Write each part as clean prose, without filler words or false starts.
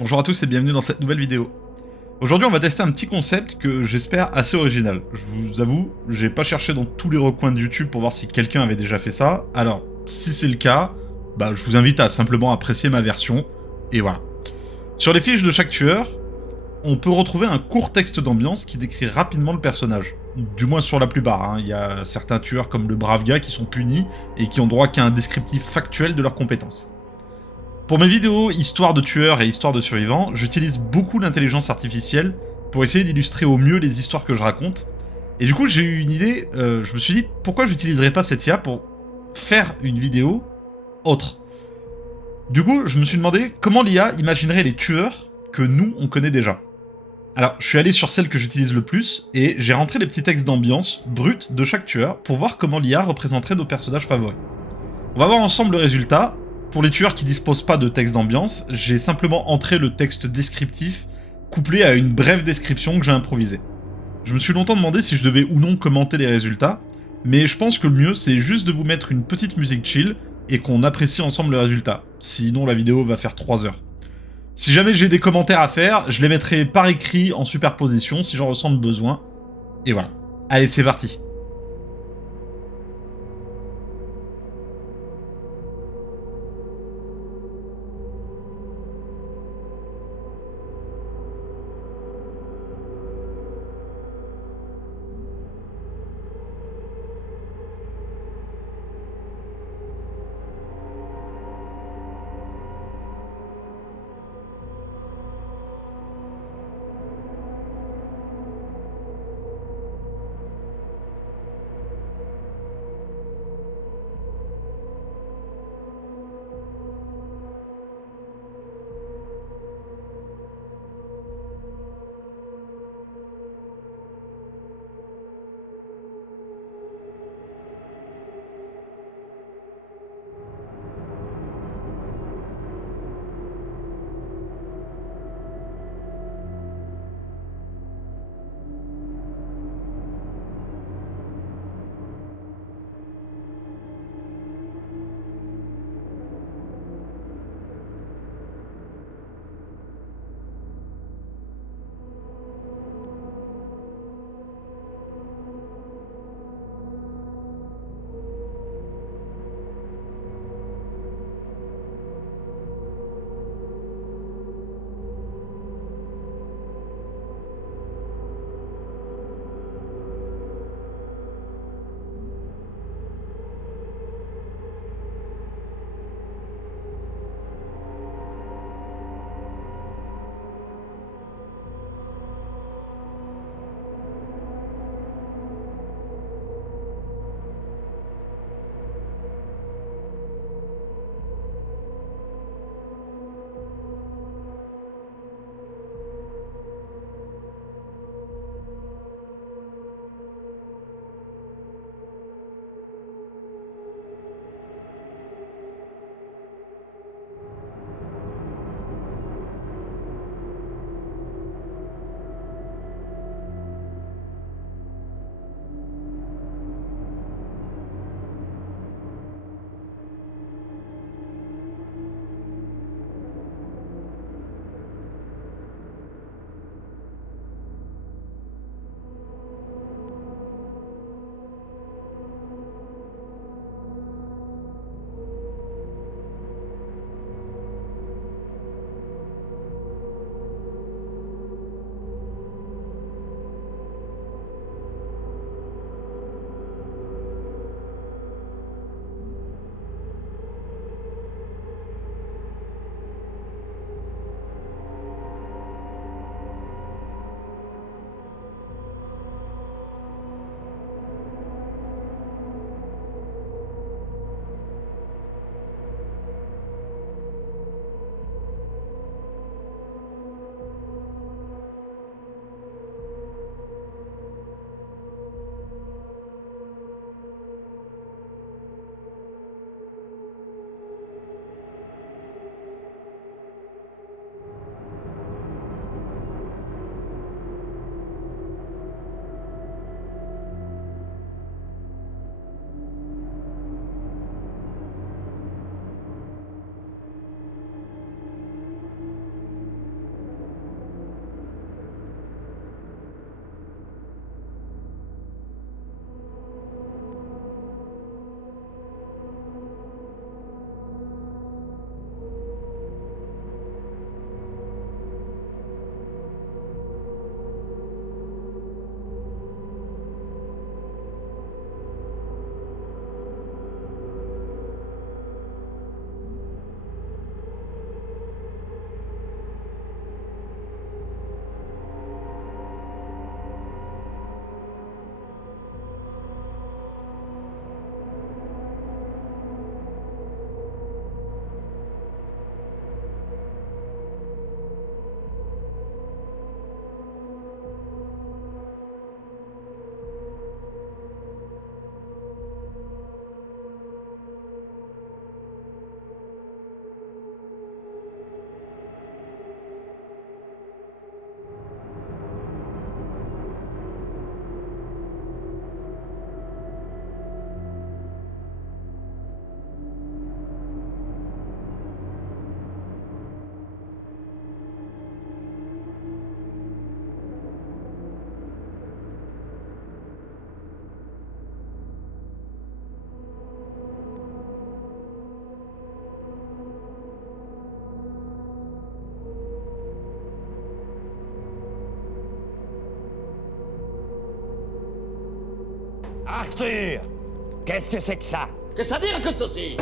Bonjour à tous et bienvenue dans cette nouvelle vidéo. Aujourd'hui on va tester un petit concept que j'espère assez original. Je vous avoue, j'ai pas cherché dans tous les recoins de YouTube pour voir si quelqu'un avait déjà fait ça. Alors, si c'est le cas, je vous invite à simplement apprécier ma version, et voilà. Sur les fiches de chaque tueur, on peut retrouver un court texte d'ambiance qui décrit rapidement le personnage. Du moins sur la plupart, hein. Il y a certains tueurs comme le brave gars qui sont punis et qui ont droit qu'à un descriptif factuel de leurs compétences. Pour mes vidéos histoire de tueurs et histoire de survivants, j'utilise beaucoup l'intelligence artificielle pour essayer d'illustrer au mieux les histoires que je raconte. Et du coup, j'ai eu une idée, je me suis dit, pourquoi j'utiliserais pas cette IA pour faire une vidéo autre. Du coup, je me suis demandé comment l'IA imaginerait les tueurs que nous, on connaît déjà. Alors, je suis allé sur celle que j'utilise le plus, et j'ai rentré les petits textes d'ambiance bruts de chaque tueur pour voir comment l'IA représenterait nos personnages favoris. On va voir ensemble le résultat. Pour les tueurs qui disposent pas de texte d'ambiance, j'ai simplement entré le texte descriptif couplé à une brève description que j'ai improvisée. Je me suis longtemps demandé si je devais ou non commenter les résultats, mais je pense que le mieux c'est juste de vous mettre une petite musique chill et qu'on apprécie ensemble le résultat. Sinon la vidéo va faire 3 heures. Si jamais j'ai des commentaires à faire, je les mettrai par écrit en superposition si j'en ressens le besoin. Et voilà. Allez, c'est parti. Arthur! Qu'est-ce que c'est que ça? Che sa dire que ceci?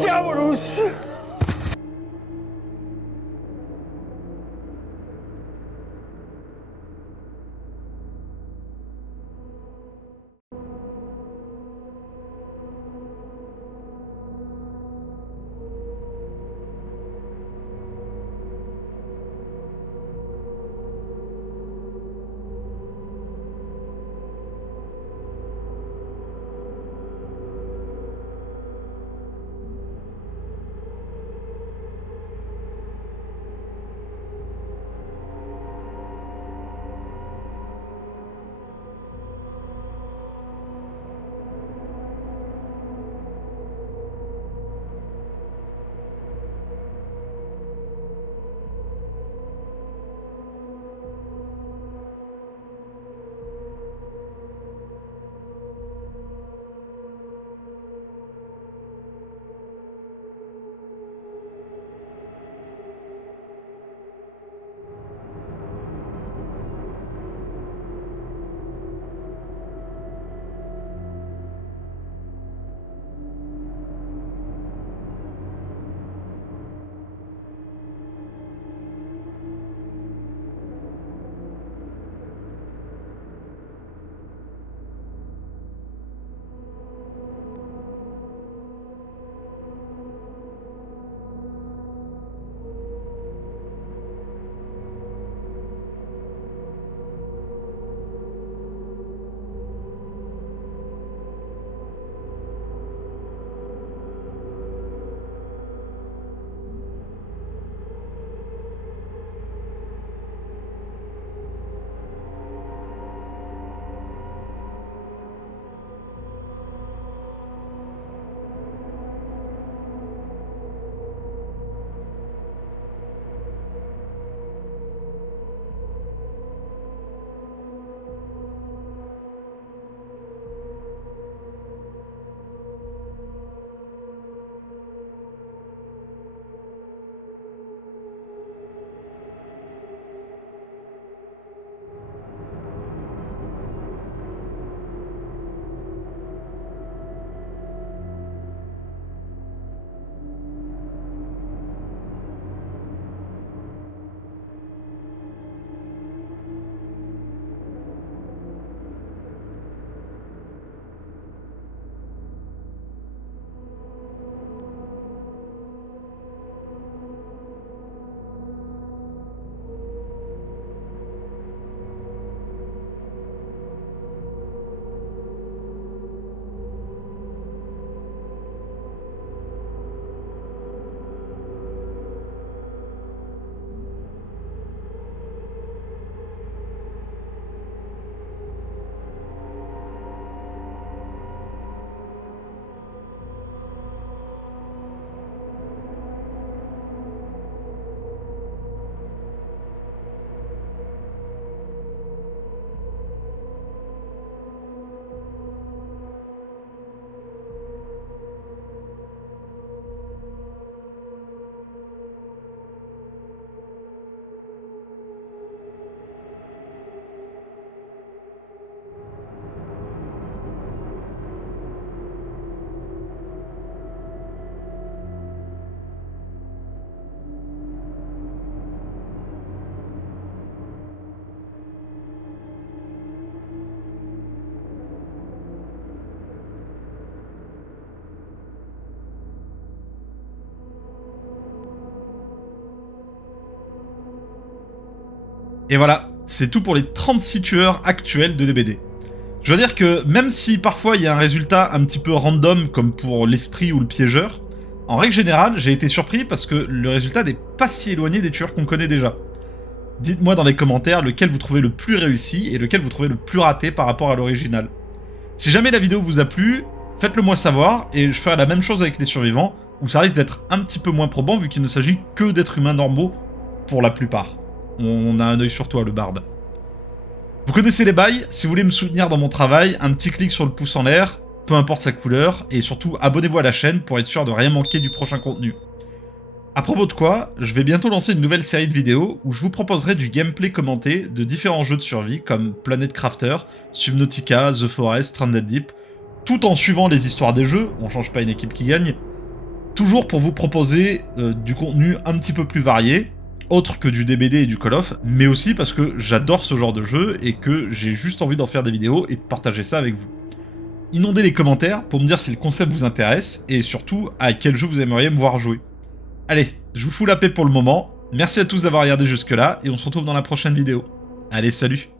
Diabolus! Et voilà, c'est tout pour les 36 tueurs actuels de DBD. Je veux dire que même si parfois il y a un résultat un petit peu random comme pour l'esprit ou le piégeur, en règle générale, j'ai été surpris parce que le résultat n'est pas si éloigné des tueurs qu'on connaît déjà. Dites-moi dans les commentaires lequel vous trouvez le plus réussi et lequel vous trouvez le plus raté par rapport à l'original. Si jamais la vidéo vous a plu, faites-le moi savoir et je ferai la même chose avec les survivants, où ça risque d'être un petit peu moins probant vu qu'il ne s'agit que d'êtres humains normaux pour la plupart. On a un œil sur toi, le barde. Vous connaissez les bails, si vous voulez me soutenir dans mon travail, un petit clic sur le pouce en l'air, peu importe sa couleur, et surtout abonnez-vous à la chaîne pour être sûr de rien manquer du prochain contenu. À propos de quoi, je vais bientôt lancer une nouvelle série de vidéos où je vous proposerai du gameplay commenté de différents jeux de survie comme Planet Crafter, Subnautica, The Forest, Stranded Deep, tout en suivant les histoires des jeux, on change pas une équipe qui gagne, toujours pour vous proposer du contenu un petit peu plus varié, autre que du DBD et du Call of, mais aussi parce que j'adore ce genre de jeu et que j'ai juste envie d'en faire des vidéos et de partager ça avec vous. Inondez les commentaires pour me dire si le concept vous intéresse et surtout à quel jeu vous aimeriez me voir jouer. Allez, je vous fous la paix pour le moment, merci à tous d'avoir regardé jusque là et on se retrouve dans la prochaine vidéo. Allez, salut!